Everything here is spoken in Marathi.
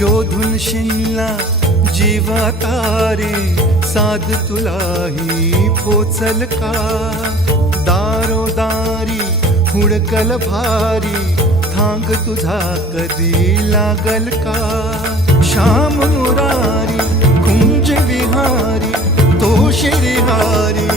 शोधून शिनला जीवा तारे, साध तुलाही पोचल का? दारोदारी हुडकल भारी, थांग तुझा कधी लागल का? श्याम मुरारी कुंज विहारी तो श्रीहारी,